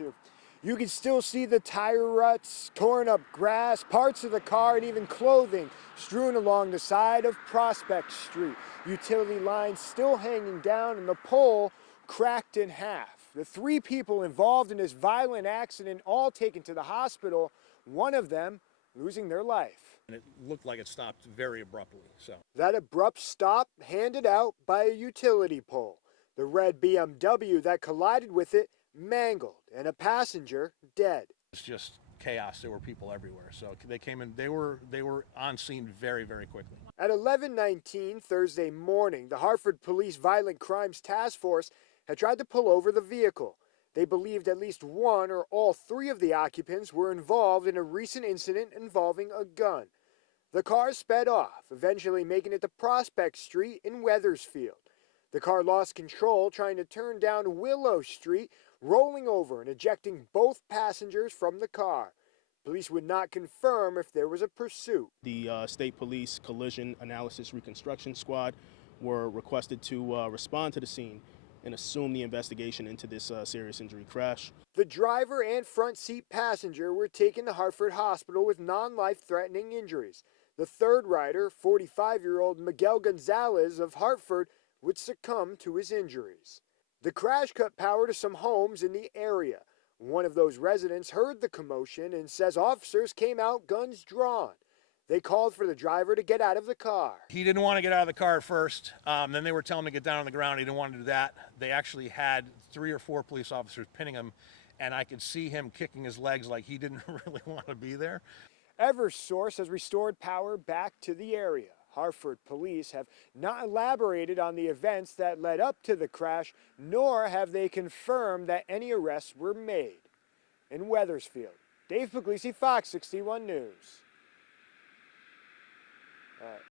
too. You can still see the tire ruts, torn up grass, parts of the car, and even clothing strewn along the side of Prospect Street. Utility lines still hanging down and the pole cracked in half. The 3 people involved in this violent accident all taken to the hospital, one of them losing their life. And it looked like it stopped very abruptly. So that abrupt stop handed out by a utility pole. The red BMW that collided with it mangled, and a passenger dead. It's just chaos. There were people everywhere. So they came in, they were on scene very, very quickly. At 11:19 Thursday morning, the Hartford Police Violent Crimes Task Force had tried to pull over the vehicle. They believed at least one or all 3 of the occupants were involved in a recent incident involving a gun. The car sped off, eventually making it to Prospect Street in Wethersfield. The car lost control trying to turn down Willow Street, rolling over and ejecting both passengers from the car. Police would not confirm if there was a pursuit. The State Police Collision Analysis Reconstruction Squad were requested to respond to the scene and assume the investigation into this serious injury crash. The driver and front seat passenger were taken to Hartford Hospital with non-life-threatening injuries. The third rider, 45-year-old Miguel Gonzalez of Hartford, would succumb to his injuries. The crash cut power to some homes in the area. One of those residents heard the commotion and says officers came out guns drawn. They called for the driver to get out of the car. He didn't want to get out of the car at first. Then they were telling him to get down on the ground. He didn't want to do that. They actually had 3 or 4 police officers pinning him, and I could see him kicking his legs like he didn't really want to be there. Eversource has restored power back to the area. Hartford police have not elaborated on the events that led up to the crash, nor have they confirmed that any arrests were made. In Wethersfield, Dave Puglisi, Fox 61 News.